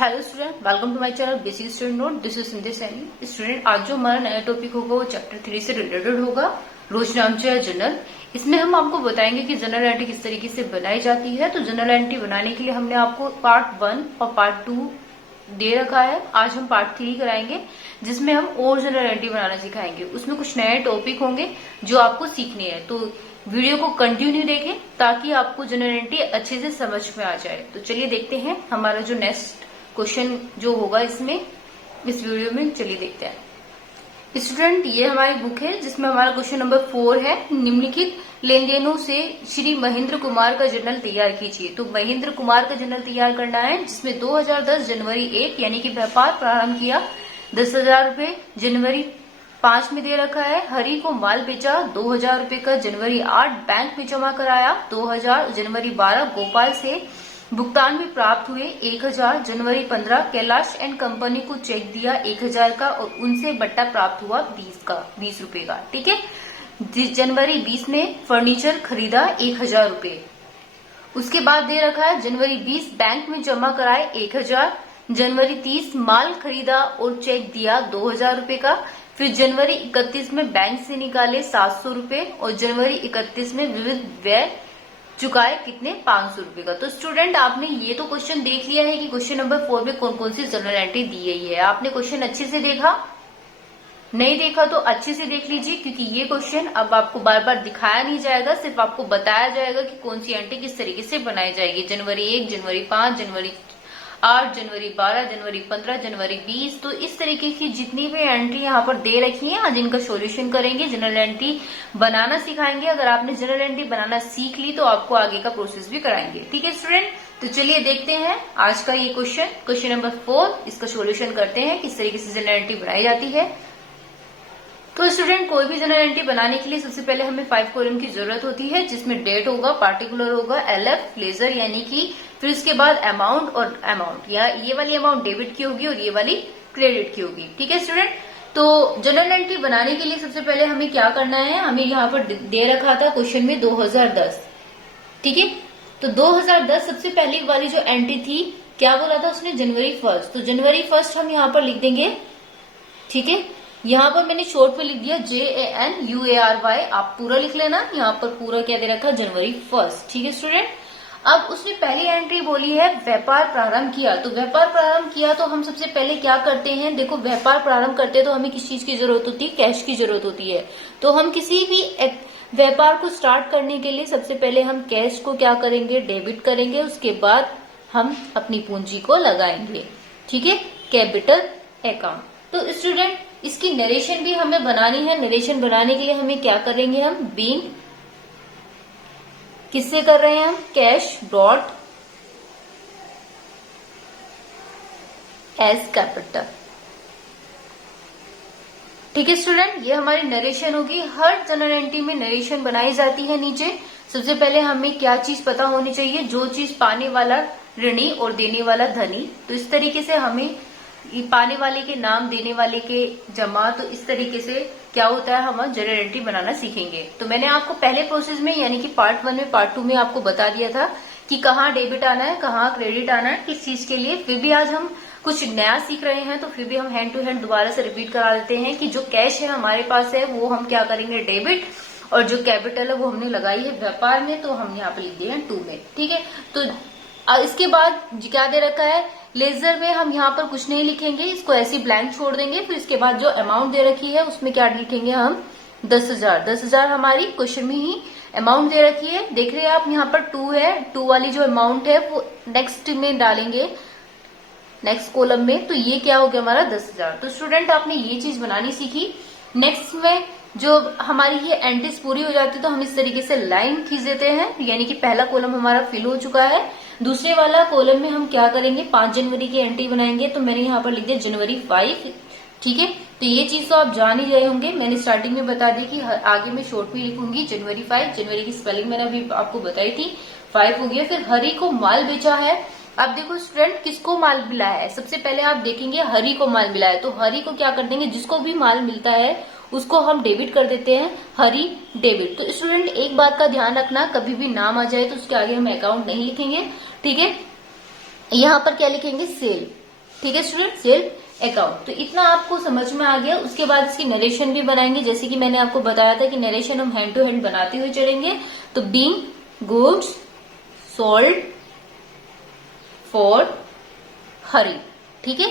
Hello student, welcome to my channel basic student note. This is Sindhi Saini. Student, आज जो हमारा नया टॉपिक होगा वो चैप्टर 3 से रिलेटेड होगा, रोजनामचा जनरल। इसमें हम आपको बताएंगे कि जनरल एंट्री किस तरीके से बनाई जाती है। तो जनरल एंट्री बनाने के लिए हमने आपको पार्ट 1 और पार्ट 2 दे रखा है। आज हम पार्ट 3 कराएंगे, जिसमें हम और जनरल एंट्री बनाना सिखाएंगे। उसमें कुछ नए टॉपिक होंगे जो आपको सीखने हैं, तो वीडियो को कंटिन्यू देखें ताकि आपको जनरल एंट्री अच्छे से समझ में आ जाए। तो चलिए देखते हैं हमारा जो नेक्स्ट क्वेश्चन जो होगा इसमें, इस वीडियो में। चलिए देखते हैं। स्टूडेंट, ये हमारी बुक है जिसमें हमारा क्वेश्चन नंबर 4 है। निम्नलिखित लेन देनों से श्री महेंद्र कुमार का जर्नल तैयार कीजिए। तो महेंद्र कुमार का जर्नल तैयार करना है, जिसमें 2010 जनवरी 1 यानी कि व्यापार प्रारंभ किया 10,000 रूपये, जनवरी 5 में दे रखा है। हरि को माल बेचा 2,000 रूपये का, जनवरी 8 बैंक में जमा कराया 2,000, जनवरी 12 गोपाल से भुगतान भी प्राप्त हुए 1,000, जनवरी 15 कैलाश एंड कंपनी को चेक दिया 1,000 का और उनसे बट्टा प्राप्त हुआ 20 रूपये का। ठीक है। जनवरी 20 में फर्नीचर खरीदा 1,000 रूपये। उसके बाद दे रखा है जनवरी 20 बैंक में जमा कराए 1,000, जनवरी 30 माल खरीदा और चेक दिया 2,000 रूपये का। फिर जनवरी 31 में बैंक से निकाले 700 रूपये और जनवरी 31 में विविध व्यय चुकाए कितने, 500 रूपये का। तो स्टूडेंट, आपने ये तो क्वेश्चन देख लिया है कि क्वेश्चन नंबर 4 में कौन कौन सी जनरल एंट्री दी गई है। आपने क्वेश्चन अच्छे से देखा? नहीं देखा तो अच्छे से देख लीजिए, क्योंकि ये क्वेश्चन अब आपको बार बार दिखाया नहीं जाएगा, सिर्फ आपको बताया जाएगा कि कौन सी एंट्री किस तरीके से बनाई जाएगी। जनवरी 1, जनवरी 5, जनवरी 8, जनवरी 12, जनवरी 15, जनवरी 20। तो इस तरीके की जितनी भी एंट्री यहाँ पर दे रखी है, आज इनका सॉल्यूशन करेंगे, जनरल एंट्री बनाना सिखाएंगे। अगर आपने जनरल एंट्री बनाना सीख ली तो आपको आगे का प्रोसेस भी कराएंगे। ठीक है स्टूडेंट, तो चलिए देखते हैं आज का ये क्वेश्चन नंबर 4। इसका सॉल्यूशन करते हैं, किस तरीके से जनरल एंट्री बनाई जाती है। तो स्टूडेंट, कोई भी जनरल एंट्री बनाने के लिए सबसे पहले हमें 5 कॉलम की जरूरत होती है, जिसमें डेट होगा, पार्टिकुलर होगा, एलएफ लेजर यानी कि, फिर उसके बाद अमाउंट और अमाउंट, या ये वाली अमाउंट डेबिट की होगी और ये वाली क्रेडिट की होगी। ठीक है स्टूडेंट, तो जनरल एंट्री बनाने के लिए सबसे पहले हमें क्या करना है, हमें यहाँ पर दे रखा था क्वेश्चन में 2010। ठीक है, तो 2010 सबसे पहली वाली जो एंट्री थी, क्या बोला था उसने, जनवरी 1। तो जनवरी 1 हम यहाँ पर लिख देंगे। ठीक है, यहाँ पर मैंने शॉर्ट में लिख दिया JANUARY, आप पूरा लिख लेना। यहाँ पर पूरा क्या दे रखा है, जनवरी 1। ठीक है स्टूडेंट, अब उसने पहली एंट्री बोली है व्यापार प्रारंभ किया। तो व्यापार प्रारंभ किया तो हम सबसे पहले क्या करते हैं, देखो व्यापार प्रारंभ करते हैं तो हमें किस चीज की जरूरत होती है, कैश की जरूरत होती है। तो हम किसी भी व्यापार को स्टार्ट करने के लिए सबसे पहले हम कैश को क्या करेंगे, डेबिट करेंगे। उसके बाद हम अपनी पूंजी को लगाएंगे। ठीक है, कैपिटल अकाउंट। तो स्टूडेंट, इसकी नरेशन भी हमें बनानी है। नरेशन बनाने के लिए हमें क्या करेंगे, हम बीइंग किससे कर रहे हैं, हम कैश ब्रॉट एज कैपिटल। ठीक है स्टूडेंट, ये हमारी नरेशन होगी। हर जनरल एंट्री में नरेशन बनाई जाती है। नीचे सबसे पहले हमें क्या चीज पता होनी चाहिए, जो चीज पाने वाला ऋणी और देने वाला धनी। तो इस तरीके से हमें पाने वाले के नाम, देने वाले के जमा, तो इस तरीके से क्या होता है, हम जनरल एंट्री बनाना सीखेंगे। तो मैंने आपको पहले प्रोसेस में यानी कि पार्ट 1 में, पार्ट 2 में आपको बता दिया था कि कहाँ डेबिट आना है, कहाँ क्रेडिट आना है, किस चीज के लिए। फिर भी आज हम कुछ नया सीख रहे हैं, तो फिर भी हम हैंड टू हैंड दोबारा से रिपीट करा देते हैं कि जो कैश है हमारे पास है वो हम क्या करेंगे, डेबिट, और जो कैपिटल है वो हमने लगाई है व्यापार में, तो हम यहाँ पे लिख दिए हैं 2 में। ठीक है, तो इसके बाद क्या दे रखा है, लेजर में हम यहाँ पर कुछ नहीं लिखेंगे, इसको ऐसे ब्लैंक छोड़ देंगे। फिर इसके बाद जो अमाउंट दे रखी है उसमें क्या लिखेंगे, हम 10,000। 10,000 हमारी क्वेश्चन में ही अमाउंट दे रखी है। देख रहे हैं आप, यहाँ पर 2 है, 2 वाली जो अमाउंट है वो नेक्स्ट में डालेंगे, नेक्स्ट कॉलम में। तो ये क्या हो गया हमारा 10,000। तो स्टूडेंट, आपने ये चीज बनानी सीखी। नेक्स्ट में जो हमारी ये एंट्रीज पूरी हो जाती है तो हम इस तरीके से लाइन खींच देते हैं, यानी कि पहला कॉलम हमारा फिल हो चुका है। दूसरे वाला कॉलम में हम क्या करेंगे, 5 जनवरी की एंट्री बनाएंगे। तो मैंने यहाँ पर लिख दिया जनवरी 5। ठीक है, तो ये चीज तो आप जान ही रहे होंगे, मैंने स्टार्टिंग में बता दी कि आगे मैं शॉर्ट में लिखूंगी जनवरी 5। जनवरी की स्पेलिंग मैंने अभी आपको बताई थी, 5 हो गया। फिर हरि को माल बेचा है। अब देखो स्टूडेंट, किसको माल मिला है, सबसे पहले आप देखेंगे हरि को माल मिला है। तो हरि को क्या कर देंगे, जिसको भी माल मिलता है उसको हम डेबिट कर देते हैं, हरि डेबिट। तो स्टूडेंट, एक बात का ध्यान रखना, कभी भी नाम आ जाए तो उसके आगे हम अकाउंट नहीं लिखेंगे। ठीक है, यहाँ पर क्या लिखेंगे, सेल। ठीक है स्टूडेंट, सेल अकाउंट। तो इतना आपको समझ में आ गया। उसके बाद इसकी नरेशन भी बनाएंगे, जैसे कि मैंने आपको बताया था कि नरेशन हम हैंड टू हैंड बनाते हुए चलेंगे। तो बीइंग गुड्स सोल्ड फॉर हरी, ठीक है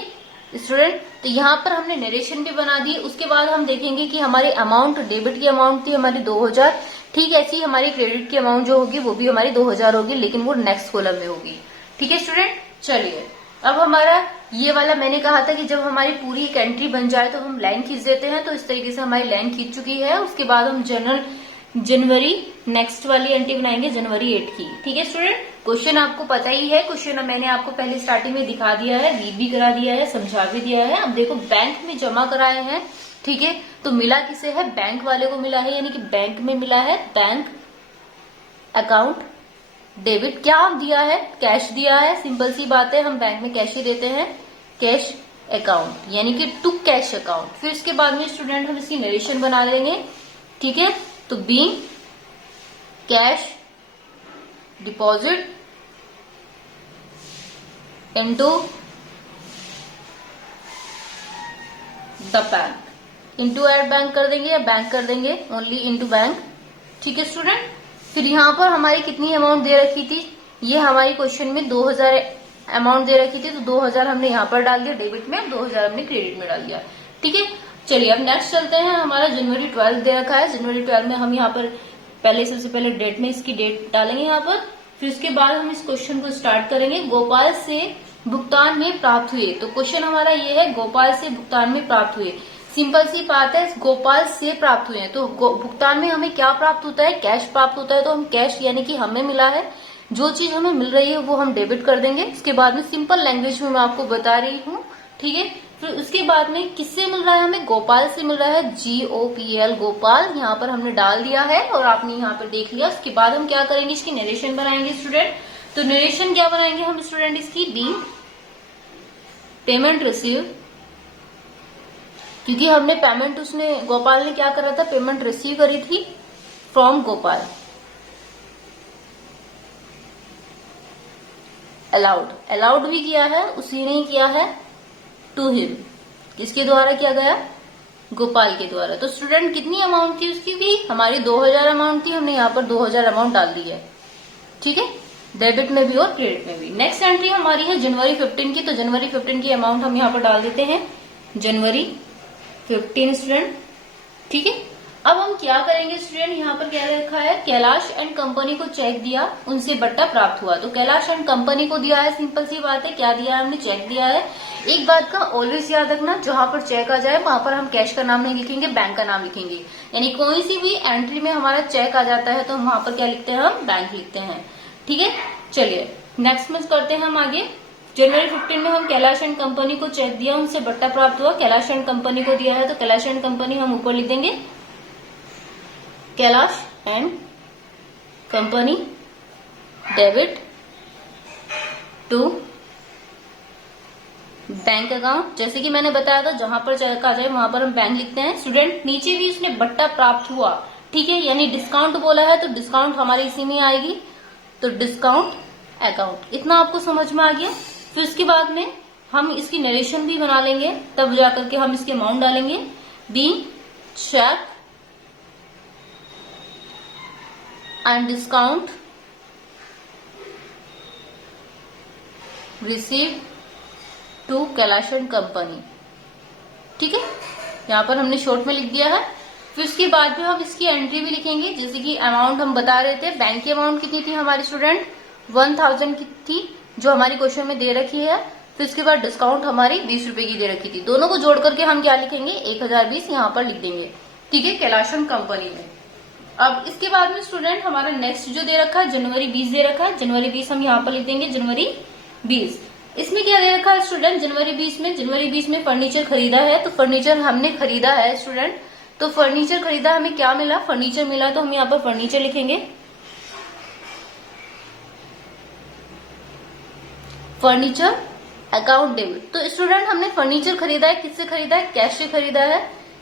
स्टूडेंट। तो यहाँ पर हमने नरेशन भी बना दी। उसके बाद हम देखेंगे कि हमारी अमाउंट, डेबिट की अमाउंट थी हमारी 2000, ठीक है। ऐसी ही हमारी क्रेडिट की अमाउंट जो होगी वो भी हमारी 2000 होगी, लेकिन वो नेक्स्ट कॉलम में होगी, ठीक है स्टूडेंट। चलिए अब हमारा ये वाला, मैंने कहा था कि जब हमारी पूरी एक एंट्री बन जाए तो हम लाइन खींच देते हैं। तो इस तरीके से हमारी लाइन खींच चुकी है। उसके बाद हम जनवरी नेक्स्ट वाली एंट्री बनाएंगे, जनवरी 8 की, ठीक है स्टूडेंट। क्वेश्चन आपको पता ही है, क्वेश्चन मैंने आपको पहले स्टार्टिंग में दिखा दिया है, रीड भी करा दिया है, समझा भी दिया है। अब देखो बैंक में जमा कराए हैं, ठीक है। तो मिला किसे है, बैंक वाले को मिला है, यानी कि बैंक में मिला है, बैंक अकाउंट डेबिट। क्या दिया है, कैश दिया है, सिंपल सी बात है, हम बैंक में कैश ही देते हैं, कैश अकाउंट यानी कि टू कैश अकाउंट। फिर इसके बाद में स्टूडेंट हम इसकी नरेशन बना लेंगे, ठीक है। तो being cash deposit into the bank, into एड बैंक कर देंगे या बैंक कर देंगे, ओनली इनटू बैंक, ठीक है स्टूडेंट। फिर यहाँ पर हमारी कितनी अमाउंट दे रखी थी, ये हमारी क्वेश्चन में 2000 अमाउंट दे रखी थी। तो 2000 हमने यहाँ पर डाल दिया डेबिट में, 2000 हमने क्रेडिट में डाल दिया, ठीक है। चलिए अब नेक्स्ट चलते हैं। हमारा जनवरी 12 दे रखा है, जनवरी 12 में हम यहाँ पर पहले सबसे पहले डेट में इसकी डेट डालेंगे यहाँ पर। फिर उसके बाद हम इस क्वेश्चन को स्टार्ट करेंगे, गोपाल से भुगतान में प्राप्त हुए। तो क्वेश्चन हमारा ये है, गोपाल से भुगतान में प्राप्त हुए। सिंपल सी बात है, गोपाल से प्राप्त हुए हैं। तो भुगतान में हमें क्या प्राप्त होता है, कैश प्राप्त होता है। तो हम कैश यानी कि हमें मिला है, जो चीज हमें मिल रही है वो हम डेबिट कर देंगे। इसके बाद में सिंपल लैंग्वेज में मैं आपको बता रही हूँ, ठीक है। फिर उसके बाद में किससे मिल रहा है, हमें गोपाल से मिल रहा है, GOPL गोपाल, यहाँ पर हमने डाल दिया है और आपने यहाँ पर देख लिया। उसके बाद हम क्या करेंगे, इसकी नरेशन बनाएंगे स्टूडेंट। तो नरेशन क्या बनाएंगे हम स्टूडेंट, इसकी बीइंग पेमेंट रिसीव, क्योंकि हमने पेमेंट, उसने गोपाल ने क्या करा था, पेमेंट रिसीव करी थी फ्रॉम गोपाल। अलाउड भी किया है, उसी ने किया है, टू हिम, किसके द्वारा किया गया, गोपाल के द्वारा। तो स्टूडेंट कितनी अमाउंट थी उसकी भी, हमारी 2000 अमाउंट थी, हमने यहाँ पर 2000 अमाउंट डाल दी है, ठीक है, डेबिट में भी और क्रेडिट में भी। नेक्स्ट एंट्री हमारी है जनवरी 15 की। तो जनवरी 15 की अमाउंट हम यहाँ पर डाल देते हैं, जनवरी 15 स्टूडेंट, ठीक है। अब हम क्या करेंगे स्टूडेंट, यहाँ पर क्या रखा है, कैलाश एंड कंपनी को चेक दिया, उनसे बट्टा प्राप्त हुआ। तो कैलाश एंड कंपनी को दिया है, सिंपल सी बात है, क्या दिया है, हमने चेक दिया है। एक बात का ऑलवेज याद रखना, जहां पर चेक आ जाए वहां पर हम कैश का नाम नहीं लिखेंगे, बैंक का नाम लिखेंगे। यानी कोई सी भी एंट्री में हमारा चेक आ जाता है तो हम वहां पर क्या लिखते हैं, हम बैंक लिखते हैं, ठीक है। चलिए नेक्स्ट में करते हैं हम आगे। जनवरी 15 में हम कैलाश एंड कंपनी को चेक दिया, उनसे बट्टा प्राप्त हुआ, कैलाश एंड कंपनी को दिया है। तो कैलाश एंड कंपनी हम ऊपर लिख देंगे, Kailash and company debit to bank account. जैसे कि मैंने बताया था, जहां पर चेक आ जाए वहां पर हम बैंक लिखते हैं। स्टूडेंट नीचे भी उसने बट्टा प्राप्त हुआ, ठीक है, यानी डिस्काउंट बोला है तो डिस्काउंट हमारी इसी में आएगी, तो डिस्काउंट अकाउंट। इतना आपको समझ में आ गया। फिर उसके बाद में हम इसकी नरेशन भी बना लेंगे, तब जाकर के हम इसके अमाउंट डालेंगे, being cheque and discount receive to Kailash and company, ठीक है। यहाँ पर हमने शॉर्ट में लिख दिया है। फिर उसके बाद में हम इसकी एंट्री भी लिखेंगे, जैसे कि अमाउंट हम बता रहे थे, बैंक की अमाउंट कितनी थी हमारी स्टूडेंट, 1000 की थी, जो हमारी क्वेश्चन में दे रखी है। फिर उसके बाद डिस्काउंट हमारी 20 रुपए की दे रखी थी। दोनों को जोड़ करके हम क्या लिखेंगे, 1020 यहाँ पर लिख देंगे, ठीक है, कैलाश एंड कंपनी में। अब इसके बाद में स्टूडेंट हमारा नेक्स्ट जो दे रखा है, जनवरी 20 दे रखा है, जनवरी 20 हम यहाँ पर लिख देंगे, जनवरी 20। इसमें क्या दे रखा है स्टूडेंट, जनवरी 20 में फर्नीचर खरीदा है। तो फर्नीचर हमने खरीदा है स्टूडेंट, तो फर्नीचर खरीदा, हमें क्या मिला, फर्नीचर मिला, तो हम यहाँ पर फर्नीचर लिखेंगे, फर्नीचर अकाउंट डेबिट। तो स्टूडेंट हमने फर्नीचर खरीदा है, किससे खरीदा है, कैश से खरीदा है,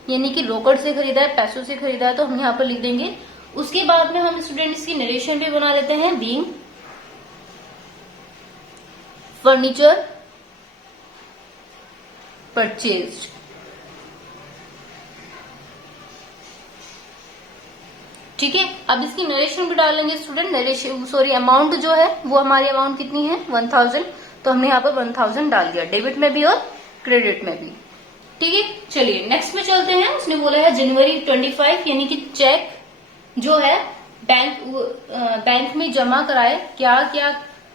यानी कि रोकड़ से खरीदा है, पैसों से खरीदा है, तो हम यहाँ पर लिख देंगे। उसके बाद में हम स्टूडेंट इसकी नरेशन भी बना लेते हैं, बीइंग फर्नीचर परचेज्ड। ठीक है, अब इसकी नरेशन भी डालेंगे स्टूडेंट। नरेशन अमाउंट जो है वो हमारी अमाउंट कितनी है 1000, तो हमने यहाँ पर 1000 डाल दिया, डेबिट में भी और क्रेडिट में भी। ठीक है, चलिए नेक्स्ट में चलते हैं। उसने बोला है जनवरी 25 यानी कि चेक जो है बैंक में जमा कराए। क्या क्या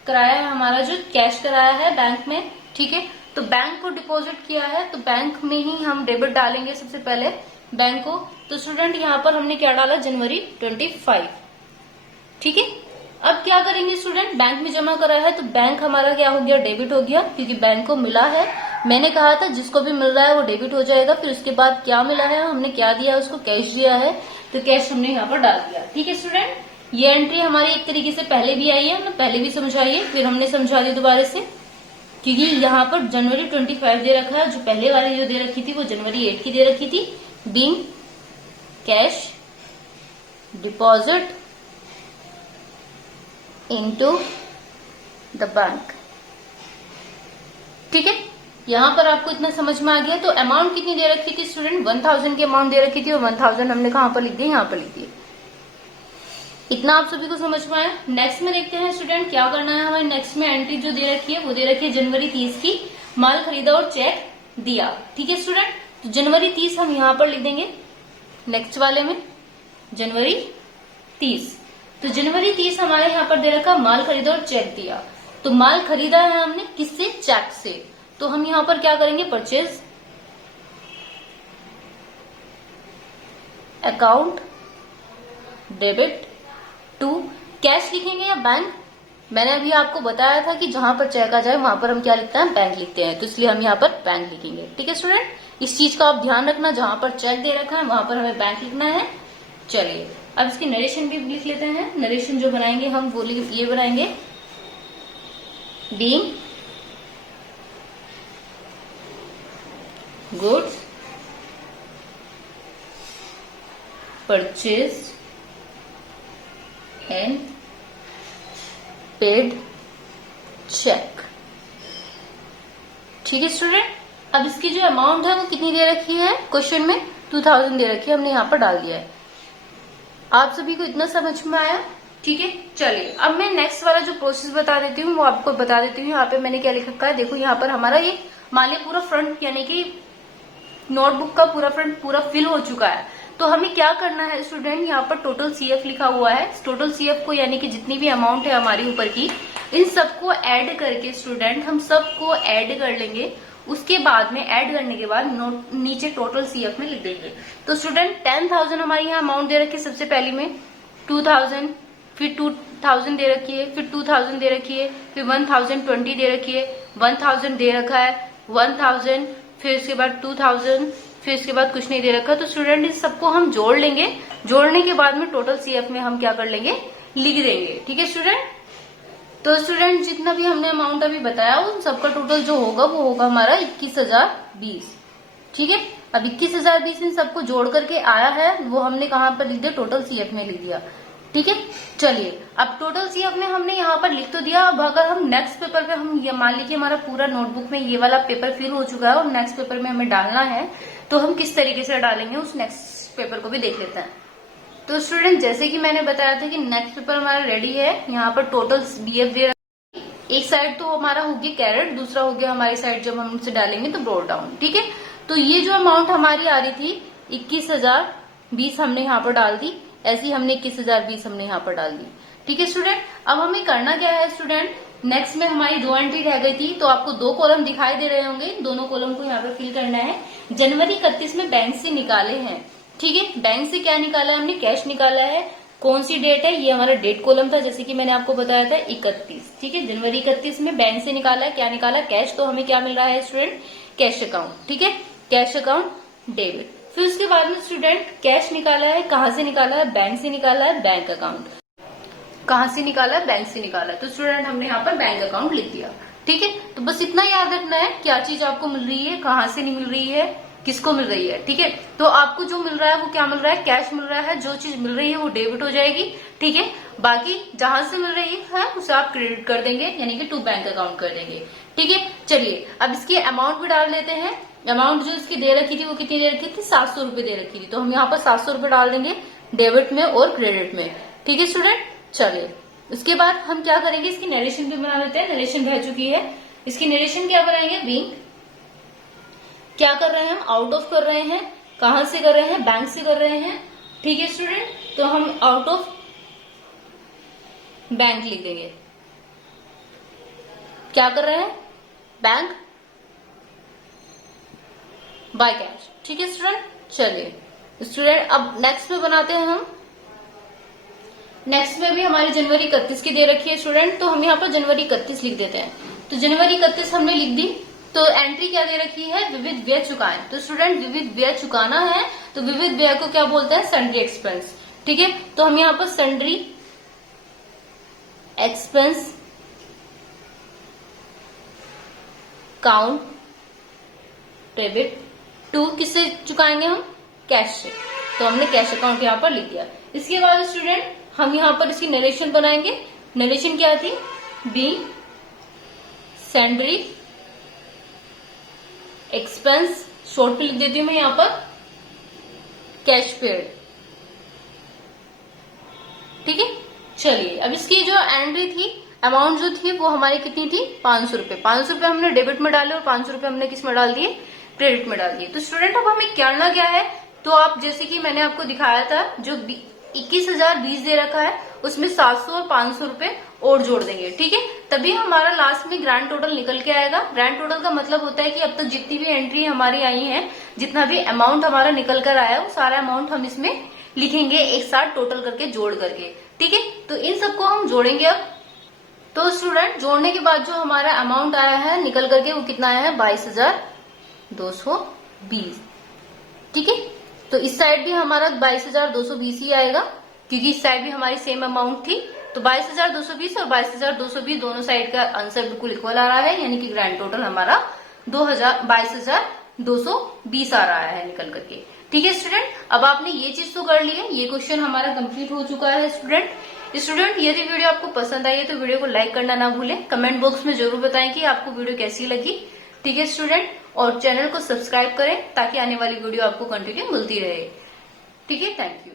कराया है हमारा, जो कैश कराया है बैंक में। ठीक है, तो बैंक को डिपॉजिट किया है तो बैंक में ही हम डेबिट डालेंगे सबसे पहले बैंक को। तो स्टूडेंट यहाँ पर हमने क्या डाला जनवरी 25। ठीक है, अब क्या करेंगे स्टूडेंट, बैंक में जमा करा है तो बैंक हमारा क्या हो गया, डेबिट हो गया, क्योंकि बैंक को मिला है। मैंने कहा था जिसको भी मिल रहा है वो डेबिट हो जाएगा। फिर उसके बाद क्या मिला है, हमने क्या दिया, उसको कैश दिया है, तो कैश हमने यहाँ पर डाल दिया। ठीक है स्टूडेंट, ये एंट्री हमारी एक तरीके से पहले भी आई है, हमने पहले भी समझाई है, फिर हमने समझा दी दोबारा से, क्योंकि यहाँ पर जनवरी 25 दे रखा है। जो पहले वाली जो दे रखी थी वो जनवरी 8 की दे रखी थी। Being cash deposit into the bank. ठीक है, यहां पर आपको इतना समझ में आ गया। तो अमाउंट कितनी दे रखी थी स्टूडेंट, 1000 की अमाउंट दे रखी थी और 1000 हमने कहां पर लिख दिया, यहां पर लिख दिया। इतना आप सभी को समझ में आया। नेक्स्ट में देखते हैं स्टूडेंट क्या करना है हमारे। नेक्स्ट में एंट्री जो दे रखी है वो दे रखी है जनवरी 30 की, माल खरीदा और चेक दिया। ठीक है स्टूडेंट, तो जनवरी 30 हम यहां पर लिख देंगे नेक्स्ट वाले में, जनवरी 30। तो जनवरी 30 हमारे यहाँ पर दे रखा माल खरीदा और चेक दिया। तो माल खरीदा है हमने किससे, चेक से। तो हम यहाँ पर क्या करेंगे, purchase account debit to cash लिखेंगे या बैंक। मैंने अभी आपको बताया था कि जहां पर चेक आ जाए वहां पर हम क्या लिखते हैं, बैंक लिखते हैं, तो इसलिए हम यहाँ पर बैंक लिखेंगे। ठीक है स्टूडेंट, इस चीज का आप ध्यान रखना, जहां पर चेक दे रखा है वहां पर हमें बैंक लिखना है। चलिए अब इसकी नरेशन भी लिख लेते हैं। नरेशन जो बनाएंगे हम वो ये बनाएंगे, being goods purchase and paid cheque. ठीक है स्टूडेंट, अब इसकी जो अमाउंट है वो कितनी दे रखी है, क्वेश्चन में 2000 दे रखी है, हमने यहाँ पर डाल दिया है। आप सभी को इतना समझ में आया। ठीक है, चलिए अब मैं नेक्स्ट वाला जो प्रोसेस बता देती हूँ वो आपको बता देती हूँ। यहाँ पे मैंने क्या लिख रखा है, देखो यहाँ पर हमारा ये मान लिया पूरा फ्रंट यानी कि नोटबुक का पूरा फ्रंट पूरा फिल हो चुका है। तो हमें क्या करना है स्टूडेंट, यहाँ पर टोटल सीएफ लिखा हुआ है। टोटल सीएफ को यानी कि जितनी भी अमाउंट है हमारी ऊपर की, इन सबको ऐड करके स्टूडेंट हम सबको ऐड कर लेंगे। उसके बाद में ऐड करने के बाद नीचे टोटल सीएफ में लिख देंगे। तो स्टूडेंट 10,000 हमारी यहाँ अमाउंट दे रखी है सबसे पहले में, 2000, फिर 2000 दे रखी है, फिर 2000 दे रखी है, फिर 1020 दे रखी है, 1000 दे रखा है, 1000, फिर इसके बाद 2000, फिर इसके बाद कुछ नहीं दे रखा। तो स्टूडेंट इस सबको हम जोड़ लेंगे। जोड़ने के बाद में टोटल सीएफ में हम क्या कर लेंगे, लिख देंगे। ठीक है स्टूडेंट, तो स्टूडेंट जितना भी हमने अमाउंट अभी बताया उन सबका टोटल जो होगा वो होगा हमारा 21,020। ठीक है, अब 21,020 इन सबको जोड़ करके आया है, वो हमने कहाँ पर लिख दिया, टोटल सीएफ में लिख दिया। ठीक है, चलिए अब टोटल सीएफ में हमने यहाँ पर लिख तो दिया। अब अगर हम नेक्स्ट पेपर पे हम मान लीजिए हमारा पूरा नोटबुक में ये वाला पेपर फिल हो चुका है और नेक्स्ट पेपर में हमें डालना है, तो हम किस तरीके से डालेंगे उस नेक्स्ट पेपर को भी देख लेते हैं। तो स्टूडेंट जैसे कि मैंने बताया था कि नेक्स्ट पेपर हमारा रेडी है। यहाँ पर टोटल बीएफ दे रहा है, एक साइड तो हमारा हो गया कैरेट, दूसरा हो गया हमारी साइड जब हम उनसे डालेंगे तो ब्रोड डाउन। ठीक है, तो ये जो अमाउंट हमारी आ रही थी 21,020 हमने यहाँ पर डाल दी, ऐसी हमने 21,020 हमने यहाँ पर डाल दी। ठीक है स्टूडेंट, अब हमें करना क्या है स्टूडेंट, नेक्स्ट में हमारी 2 एंट्री रह गई थी, तो आपको 2 कॉलम दिखाई दे रहे होंगे, दोनों कॉलम को यहाँ पे फिल करना है। जनवरी 31 में बैंक से निकाले हैं। ठीक है, बैंक से क्या निकाला है हमने, कैश निकाला है। कौन सी डेट है, ये हमारा डेट कॉलम था, जैसे कि मैंने आपको बताया था 31। ठीक है, जनवरी 31 में बैंक से निकाला है, क्या निकाला, कैश। तो हमें क्या मिल रहा है स्टूडेंट, कैश अकाउंट। ठीक है, कैश अकाउंट डेबिट। फिर उसके बाद में स्टूडेंट कैश निकाला है, कहाँ से निकाला है, बैंक से निकाला है, बैंक अकाउंट। कहाँ से निकाला है, बैंक से निकाला है, तो स्टूडेंट हमने यहाँ पर बैंक अकाउंट लिख दिया। ठीक है, तो बस इतना याद रखना है क्या चीज आपको मिल रही है, कहाँ से नहीं मिल रही है, किसको मिल रही है। ठीक है, तो आपको जो मिल रहा है वो क्या मिल रहा है, कैश मिल रहा है। जो चीज मिल रही है वो डेबिट हो जाएगी। ठीक है, बाकी जहां से मिल रही है उसे आप क्रेडिट कर देंगे, यानी कि टू बैंक अकाउंट कर देंगे। ठीक है, चलिए अब इसकी अमाउंट भी डाल देते हैं। अमाउंट जो इसकी दे रखी थी वो कितनी दे रखी थी, 700 रुपए दे रखी थी, तो हम यहाँ पर 700 रुपए डाल देंगे डेबिट में और क्रेडिट में। ठीक है स्टूडेंट, चलिए उसके बाद हम क्या करेंगे, इसकी नरेशन भी बना लेते हैं। नरेशन रह चुकी है, इसकी नरेशन क्या बनाएंगे, बीइंग क्या कर रहे हैं हम, आउट ऑफ कर रहे हैं, कहां से कर रहे हैं, बैंक से कर रहे हैं। ठीक है स्टूडेंट, तो हम आउट ऑफ बैंक लिख देंगे। क्या कर रहे हैं, बैंक बाय कैश। ठीक है स्टूडेंट, चलिए स्टूडेंट अब नेक्स्ट में बनाते हैं हम। नेक्स्ट में भी हमारी जनवरी 31 की दे रखी है स्टूडेंट, तो हम यहाँ पर जनवरी 31 लिख देते हैं। तो जनवरी 31 हमने लिख दी, तो एंट्री क्या दे रखी है, विविध व्यय चुकाएं। तो स्टूडेंट विविध व्यय चुकाना है, तो विविध व्यय को क्या बोलते हैं, सन्ड्री एक्सपेंस। ठीक है, तो हम यहाँ पर sundry expense count debit to किससे चुकाएंगे हम, कैश से, तो हमने कैश अकाउंट यहाँ पर लिख दिया। इसके बाद स्टूडेंट हम यहाँ पर इसकी नरेशन बनाएंगे। नरेशन क्या थी, बी सैंड्री एक्सपेंस, शॉर्ट में लिख देती हूं मैं यहाँ पर, कैश पेड। ठीक है, चलिए अब इसकी जो एंट्री थी, अमाउंट जो थी वो हमारी कितनी थी, 500 रुपए। 500 रुपए हमने डेबिट में डाले और 500 रुपए हमने किस में डाल दिए, क्रेडिट में डाल दिए। तो स्टूडेंट अब हमें करना क्या है, तो आप जैसे कि मैंने आपको दिखाया था, जो 21,020 दे रखा है उसमें 700 और 500 रुपए और जोड़ देंगे। ठीक है, तभी हमारा लास्ट में ग्रैंड टोटल निकल के आएगा। ग्रैंड टोटल का मतलब होता है कि अब तक जितनी भी एंट्री हमारी आई है, जितना भी अमाउंट हमारा निकल कर आया, वो सारा अमाउंट हम इसमें लिखेंगे एक साथ टोटल करके, जोड़ करके। ठीक है, तो इन सबको हम जोड़ेंगे अब। तो स्टूडेंट जोड़ने के बाद जो हमारा अमाउंट आया है निकल करके, वो कितना आया है, 22,220। ठीक है, तो इस साइड भी हमारा 22,220 ही आएगा, क्योंकि इस साइड भी हमारी सेम अमाउंट थी। तो 22,220 और 22,220 दोनों साइड का आंसर बिल्कुल इक्वल आ रहा है, यानी कि ग्रैंड टोटल हमारा 22,220 आ रहा है निकल करके। ठीक है स्टूडेंट, अब आपने ये चीज तो कर ली है, ये क्वेश्चन हमारा कंप्लीट हो चुका है स्टूडेंट। यदि वीडियो आपको पसंद आई है तो वीडियो को लाइक करना ना भूलें, कमेंट बॉक्स में जरूर बताएं कि आपको वीडियो कैसी लगी। ठीक है स्टूडेंट, और चैनल को सब्सक्राइब करें ताकि आने वाली वीडियो आपको कंटिन्यू मिलती रहे। ठीक है, थैंक यू।